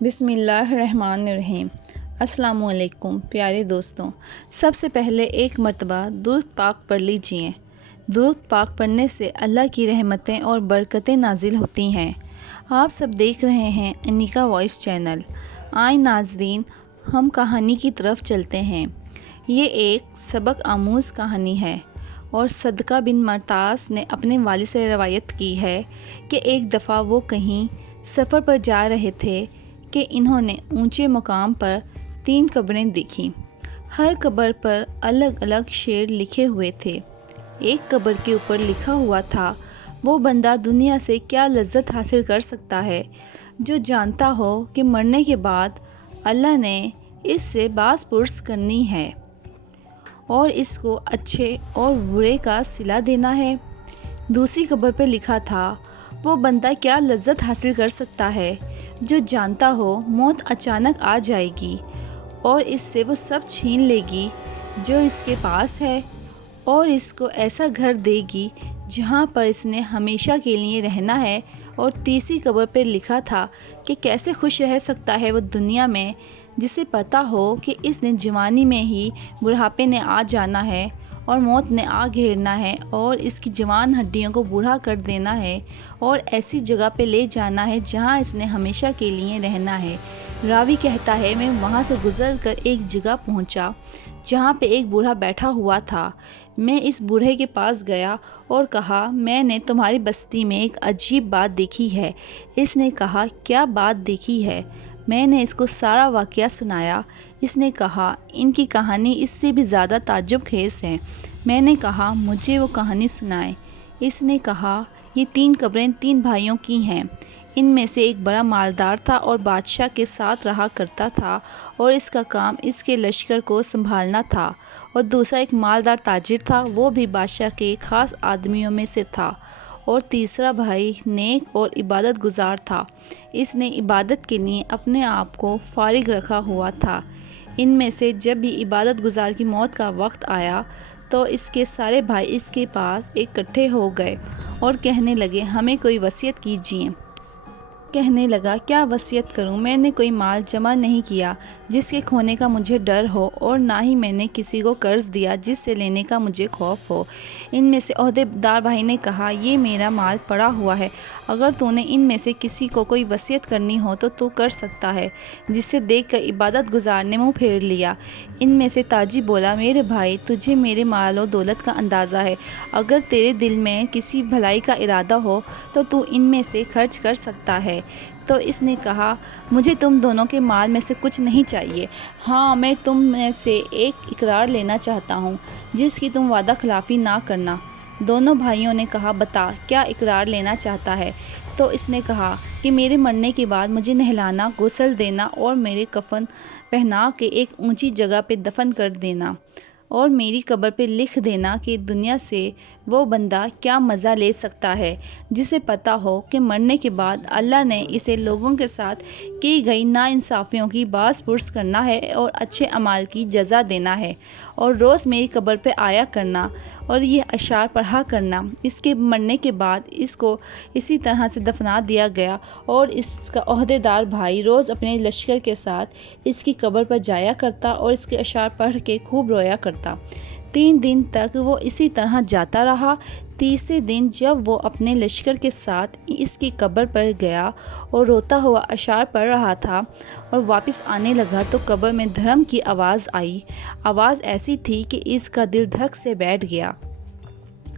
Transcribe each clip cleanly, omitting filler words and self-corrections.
بسم اللہ الرحمن الرحیم۔ السلام علیکم پیارے دوستوں، سب سے پہلے ایک مرتبہ درود پاک پڑھ لیجئے۔ درود پاک پڑھنے سے اللہ کی رحمتیں اور برکتیں نازل ہوتی ہیں۔ آپ سب دیکھ رہے ہیں انیکا وائس چینل۔ آئیں ناظرین، ہم کہانی کی طرف چلتے ہیں۔ یہ ایک سبق آموز کہانی ہے اور صدقہ بن مرتاس نے اپنے والد سے روایت کی ہے کہ ایک دفعہ وہ کہیں سفر پر جا رہے تھے کہ انہوں نے اونچے مقام پر 3 قبریں دیکھیں۔ ہر قبر پر الگ الگ شعر لکھے ہوئے تھے۔ ایک قبر کے اوپر لکھا ہوا تھا، وہ بندہ دنیا سے کیا لذت حاصل کر سکتا ہے جو جانتا ہو کہ مرنے کے بعد اللہ نے اس سے باز پرس کرنی ہے اور اس کو اچھے اور برے کا صلہ دینا ہے۔ دوسری قبر پہ لکھا تھا، وہ بندہ کیا لذت حاصل کر سکتا ہے جو جانتا ہو موت اچانک آ جائے گی اور اس سے وہ سب چھین لے گی جو اس کے پاس ہے اور اس کو ایسا گھر دے گی جہاں پر اس نے ہمیشہ کے لیے رہنا ہے۔ اور تیسری قبر پہ لکھا تھا کہ کیسے خوش رہ سکتا ہے وہ دنیا میں جسے پتہ ہو کہ اس نے جوانی میں ہی بڑھاپے نے آ جانا ہے اور موت نے آ گھیرنا ہے اور اس کی جوان ہڈیوں کو بوڑھا کر دینا ہے اور ایسی جگہ پہ لے جانا ہے جہاں اس نے ہمیشہ کے لیے رہنا ہے۔ راوی کہتا ہے، میں وہاں سے گزر کر ایک جگہ پہنچا جہاں پہ ایک بوڑھا بیٹھا ہوا تھا۔ میں اس بوڑھے کے پاس گیا اور کہا، میں نے تمہاری بستی میں ایک عجیب بات دیکھی ہے۔ اس نے کہا، کیا بات دیکھی ہے؟ میں نے اس کو سارا واقعہ سنایا۔ اس نے کہا، ان کی کہانی اس سے بھی زیادہ تعجب خیز ہے۔ میں نے کہا، مجھے وہ کہانی سنائیں۔ اس نے کہا، یہ 3 قبریں 3 بھائیوں کی ہیں۔ ان میں سے ایک بڑا مالدار تھا اور بادشاہ کے ساتھ رہا کرتا تھا اور اس کا کام اس کے لشکر کو سنبھالنا تھا، اور دوسرا ایک مالدار تاجر تھا، وہ بھی بادشاہ کے خاص آدمیوں میں سے تھا، اور تیسرا بھائی نیک اور عبادت گزار تھا۔ اس نے عبادت کے لیے اپنے آپ کو فارغ رکھا ہوا تھا۔ ان میں سے جب بھی عبادت گزار کی موت کا وقت آیا تو اس کے سارے بھائی اس کے پاس اکٹھے ہو گئے اور کہنے لگے، ہمیں کوئی وصیت کیجیے۔ کہنے لگا، کیا وصیت کروں؟ میں نے کوئی مال جمع نہیں کیا جس کے کھونے کا مجھے ڈر ہو، اور نہ ہی میں نے کسی کو قرض دیا جس سے لینے کا مجھے خوف ہو۔ ان میں سے عہدے دار بھائی نے کہا، یہ میرا مال پڑا ہوا ہے، اگر تو نے ان میں سے کسی کو کوئی وصیت کرنی ہو تو کر سکتا ہے۔ جسے دیکھ کر عبادت گزار نے منہ پھیر لیا۔ ان میں سے تاجر بولا، میرے بھائی، تجھے میرے مال و دولت کا اندازہ ہے، اگر تیرے دل میں کسی بھلائی کا ارادہ ہو تو ان میں سے خرچ کر سکتا ہے۔ تو اس نے کہا، مجھے تم دونوں کے مال میں سے کچھ نہیں چاہیے، ہاں میں تم میں سے ایک اقرار لینا چاہتا ہوں جس کی تم وعدہ خلافی نہ کرنا۔ دونوں بھائیوں نے کہا، بتا کیا اقرار لینا چاہتا ہے؟ تو اس نے کہا کہ میرے مرنے کے بعد مجھے نہلانا، غسل دینا اور میرے کفن پہنا کے ایک اونچی جگہ پہ دفن کر دینا، اور میری قبر پہ لکھ دینا کہ دنیا سے وہ بندہ کیا مزہ لے سکتا ہے جسے پتہ ہو کہ مرنے کے بعد اللہ نے اسے لوگوں کے ساتھ کی گئی ناانصافیوں کی باز پرس کرنا ہے اور اچھے اعمال کی جزا دینا ہے، اور روز میری قبر پہ آیا کرنا اور یہ اشعار پڑھا کرنا۔ اس کے مرنے کے بعد اس کو اسی طرح سے دفنا دیا گیا، اور اس کا عہدے دار بھائی روز اپنے لشکر کے ساتھ اس کی قبر پر جایا کرتا اور اس کے اشعار پڑھ کے خوب رویا کرتا۔ 3 دن تک وہ اسی طرح جاتا رہا۔ تیسرے دن جب وہ اپنے لشکر کے ساتھ اس کی قبر پر گیا اور روتا ہوا اشعار پڑھ رہا تھا اور واپس آنے لگا تو قبر میں دھڑم کی آواز آئی۔ آواز ایسی تھی کہ اس کا دل دھک سے بیٹھ گیا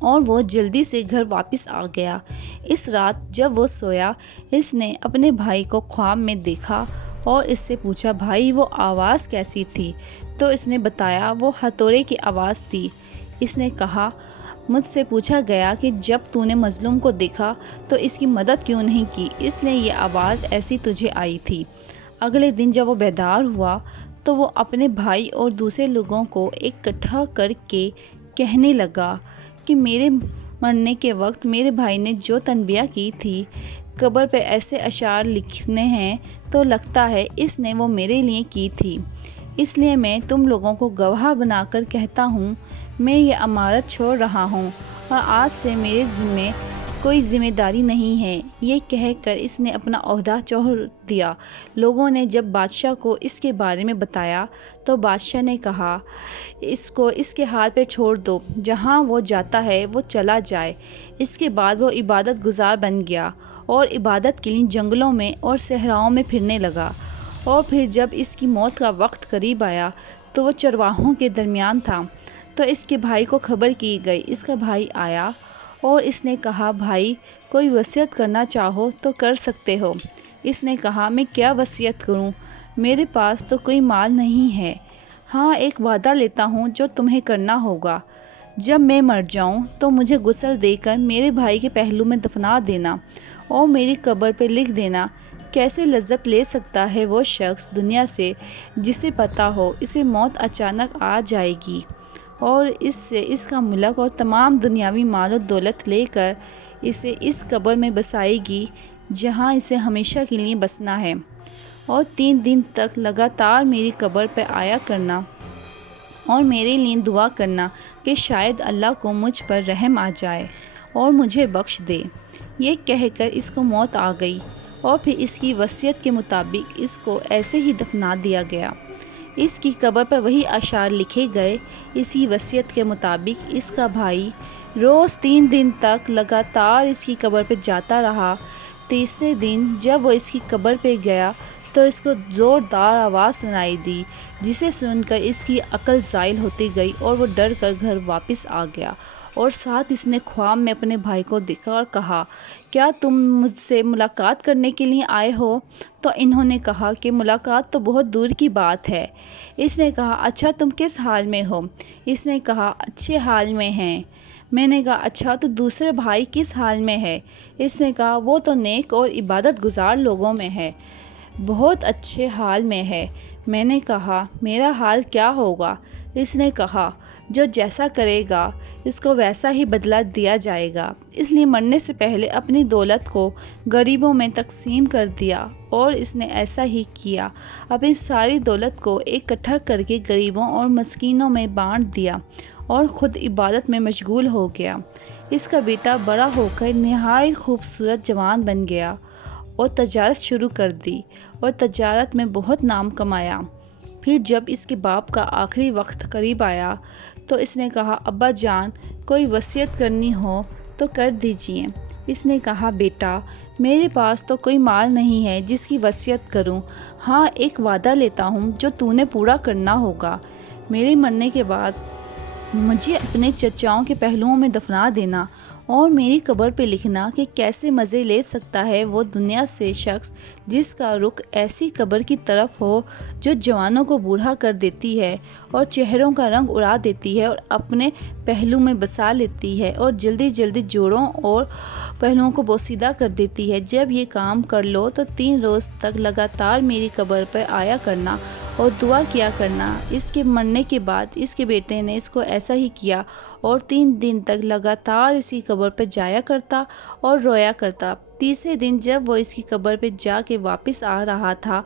اور وہ جلدی سے گھر واپس آ گیا۔ اس رات جب وہ سویا، اس نے اپنے بھائی کو خواب میں دیکھا اور اس سے پوچھا، بھائی وہ آواز کیسی تھی؟ تو اس نے بتایا، وہ ہتھوڑے کی آواز تھی۔ اس نے کہا، مجھ سے پوچھا گیا کہ جب تو نے مظلوم کو دیکھا تو اس کی مدد کیوں نہیں کی، اس لیے یہ آواز ایسی تجھے آئی تھی۔ اگلے دن جب وہ بیدار ہوا تو وہ اپنے بھائی اور دوسرے لوگوں کو اکٹھا کر کے کہنے لگا کہ میرے مرنے کے وقت میرے بھائی نے جو تنبیہ کی تھی، قبر پہ ایسے اشعار لکھنے ہیں، تو لگتا ہے اس نے وہ میرے لیے کی تھی۔ اس لیے میں تم لوگوں کو گواہ بنا کر کہتا ہوں، میں یہ امارت چھوڑ رہا ہوں اور آج سے میرے ذمے کوئی ذمہ داری نہیں ہے۔ یہ کہہ کر اس نے اپنا عہدہ چھوڑ دیا۔ لوگوں نے جب بادشاہ کو اس کے بارے میں بتایا تو بادشاہ نے کہا اس کو اس کے حال پر چھوڑ دو، جہاں وہ جاتا ہے وہ چلا جائے۔ اس کے بعد وہ عبادت گزار بن گیا اور عبادت کے لیے جنگلوں میں اور صحراؤں میں پھرنے لگا۔ اور پھر جب اس کی موت کا وقت قریب آیا تو وہ چرواہوں کے درمیان تھا، تو اس کے بھائی کو خبر کی گئی۔ اس کا بھائی آیا اور اس نے کہا بھائی کوئی وصیت کرنا چاہو تو کر سکتے ہو۔ اس نے کہا میں کیا وصیت کروں، میرے پاس تو کوئی مال نہیں ہے، ہاں ایک وعدہ لیتا ہوں جو تمہیں کرنا ہوگا۔ جب میں مر جاؤں تو مجھے غسل دے کر میرے بھائی کے پہلو میں دفنا دینا اور میری قبر پہ لکھ دینا کیسے لذت لے سکتا ہے وہ شخص دنیا سے جسے پتہ ہو اسے موت اچانک آ جائے گی اور اس سے اس کا ملک اور تمام دنیاوی مال و دولت لے کر اسے اس قبر میں بسائے گی جہاں اسے ہمیشہ کے لیے بسنا ہے، اور 3 دن تک لگاتار میری قبر پہ آیا کرنا اور میرے لیے دعا کرنا کہ شاید اللہ کو مجھ پر رحم آ جائے اور مجھے بخش دے۔ یہ کہہ کر اس کو موت آ گئی اور پھر اس کی وصیت کے مطابق اس کو ایسے ہی دفنا دیا گیا۔ اس کی قبر پر وہی اشعار لکھے گئے۔ اسی وصیت کے مطابق اس کا بھائی روز 3 دن تک لگاتار اس کی قبر پہ جاتا رہا۔ تیسرے دن جب وہ اس کی قبر پہ گیا تو اس کو زوردار آواز سنائی دی، جسے سن کر اس کی عقل زائل ہوتی گئی اور وہ ڈر کر گھر واپس آ گیا، اور ساتھ اس نے خواب میں اپنے بھائی کو دیکھا اور کہا کیا تم مجھ سے ملاقات کرنے کے لیے آئے ہو؟ تو انہوں نے کہا کہ ملاقات تو بہت دور کی بات ہے۔ اس نے کہا اچھا تم کس حال میں ہو؟ اس نے کہا اچھے حال میں ہیں۔ میں نے کہا اچھا تو دوسرے بھائی کس حال میں ہے؟ اس نے کہا وہ تو نیک اور عبادت گزار لوگوں میں ہے، بہت اچھے حال میں ہے۔ میں نے کہا میرا حال کیا ہوگا؟ اس نے کہا جو جیسا کرے گا اس کو ویسا ہی بدلہ دیا جائے گا۔ اس لیے مرنے سے پہلے اپنی دولت کو غریبوں میں تقسیم کر دیا، اور اس نے ایسا ہی کیا، اپنی ساری دولت کو اکٹھا کر کے غریبوں اور مسکینوں میں بانٹ دیا اور خود عبادت میں مشغول ہو گیا۔ اس کا بیٹا بڑا ہو کر نہایت خوبصورت جوان بن گیا اور تجارت شروع کر دی اور تجارت میں بہت نام کمایا۔ پھر جب اس کے باپ کا آخری وقت قریب آیا تو اس نے کہا ابا جان کوئی وصیت کرنی ہو تو کر دیجئے۔ اس نے کہا بیٹا میرے پاس تو کوئی مال نہیں ہے جس کی وصیت کروں، ہاں ایک وعدہ لیتا ہوں جو تو نے پورا کرنا ہوگا۔ میرے مرنے کے بعد مجھے اپنے چچاؤں کے پہلوؤں میں دفنا دینا اور میری قبر پہ لکھنا کہ کیسے مزے لے سکتا ہے وہ دنیا سے شخص جس کا رخ ایسی قبر کی طرف ہو جو جوانوں کو بوڑھا کر دیتی ہے اور چہروں کا رنگ اڑا دیتی ہے اور اپنے پہلو میں بسا لیتی ہے اور جلدی جلدی جوڑوں اور پہلوؤں کو بوسیدہ کر دیتی ہے۔ جب یہ کام کر لو تو 3 روز تک لگاتار میری قبر پر آیا کرنا اور دعا کیا کرنا۔ اس کے مرنے کے بعد اس کے بیٹے نے اس کو ایسا ہی کیا اور 3 دن تک لگاتار اسی قبر پہ جایا کرتا اور رویا کرتا۔ تیسرے دن جب وہ اس کی قبر پہ جا کے واپس آ رہا تھا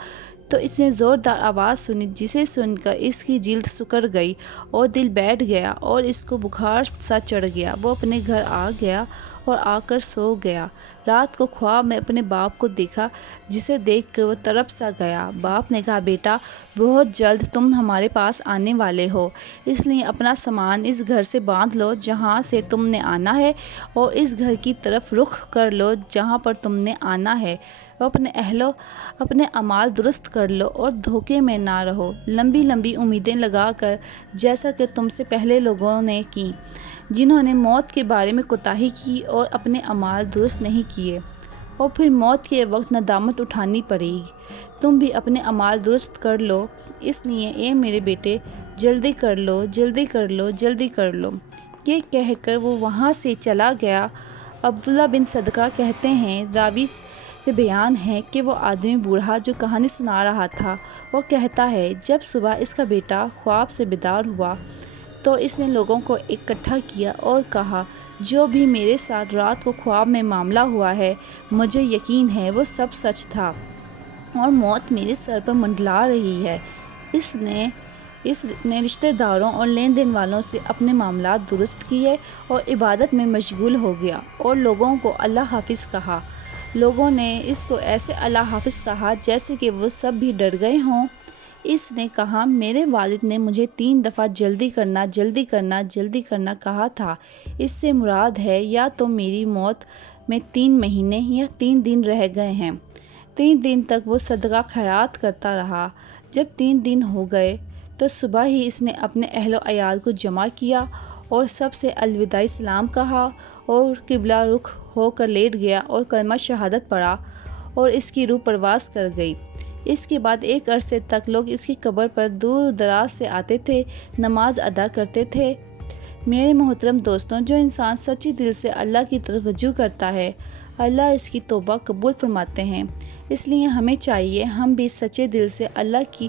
تو اس نے زوردار آواز سنی، جسے سن کر اس کی جلد سکڑ گئی اور دل بیٹھ گیا اور اس کو بخار سا چڑھ گیا۔ وہ اپنے گھر آ گیا اور آ کر سو گیا۔ رات کو خواب میں اپنے باپ کو دیکھا، جسے دیکھ کر وہ تڑپ سا گیا۔ باپ نے کہا بیٹا بہت جلد تم ہمارے پاس آنے والے ہو، اس لیے اپنا سامان اس گھر سے باندھ لو جہاں سے تم نے آنا ہے اور اس گھر کی طرف رخ کر لو جہاں پر تم نے آنا ہے، اور اپنے اعمال درست کر لو اور دھوکے میں نہ رہو، لمبی لمبی امیدیں لگا کر جیسا کہ تم سے پہلے لوگوں نے کی جنہوں نے موت کے بارے میں کوتاہی کی اور اپنے اعمال درست نہیں کیے، اور پھر موت کے وقت ندامت اٹھانی پڑے گی۔ تم بھی اپنے اعمال درست کر لو، اس لیے اے میرے بیٹے جلدی کر لو، جلدی کر لو، جلدی کر لو۔ یہ کہہ کر وہ وہاں سے چلا گیا۔ عبداللہ بن صدقہ کہتے ہیں، راوی سے بیان ہے کہ وہ آدمی بوڑھا جو کہانی سنا رہا تھا وہ کہتا ہے جب صبح اس کا بیٹا خواب سے بیدار ہوا تو اس نے لوگوں کو اکٹھا کیا اور کہا جو بھی میرے ساتھ رات کو خواب میں معاملہ ہوا ہے مجھے یقین ہے وہ سب سچ تھا اور موت میرے سر پر منڈلا رہی ہے۔ اس نے اس نے رشتہ داروں اور لین دین والوں سے اپنے معاملات درست کیے اور عبادت میں مشغول ہو گیا اور لوگوں کو اللہ حافظ کہا۔ لوگوں نے اس کو ایسے اللہ حافظ کہا جیسے کہ وہ سب بھی ڈر گئے ہوں۔ اس نے کہا، میرے والد نے مجھے 3 دفعہ جلدی کرنا جلدی کرنا جلدی کرنا کہا تھا۔ اس سے مراد ہے یا تو میری موت میں 3 مہینے یا 3 دن رہ گئے ہیں۔ 3 دن تک وہ صدقہ خیرات کرتا رہا۔ جب 3 دن ہو گئے تو صبح ہی اس نے اپنے اہل و عیال کو جمع کیا اور سب سے الوداعی سلام کہا اور قبلہ رخ ہو کر لیٹ گیا اور کلمہ شہادت پڑھا اور اس کی روح پرواز کر گئی۔ اس کے بعد ایک عرصے تک لوگ اس کی قبر پر دور دراز سے آتے تھے، نماز ادا کرتے تھے۔ میرے محترم دوستوں، جو انسان سچے دل سے اللہ کی طرف رجوع کرتا ہے، اللہ اس کی توبہ قبول فرماتے ہیں۔ اس لیے ہمیں چاہیے ہم بھی سچے دل سے اللہ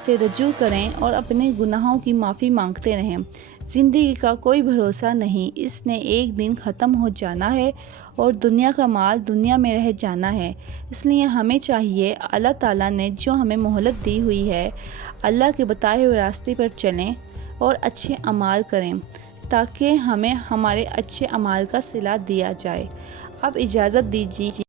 سے رجوع کریں اور اپنے گناہوں کی معافی مانگتے رہیں۔ زندگی کا کوئی بھروسہ نہیں، اس نے ایک دن ختم ہو جانا ہے اور دنیا کا مال دنیا میں رہ جانا ہے۔ اس لیے ہمیں چاہیے اللہ تعالیٰ نے جو ہمیں مہلت دی ہوئی ہے، اللہ کے بتائے ہوئے راستے پر چلیں اور اچھے اعمال کریں تاکہ ہمیں ہمارے اچھے اعمال کا صلہ دیا جائے۔ اب اجازت دیجیے۔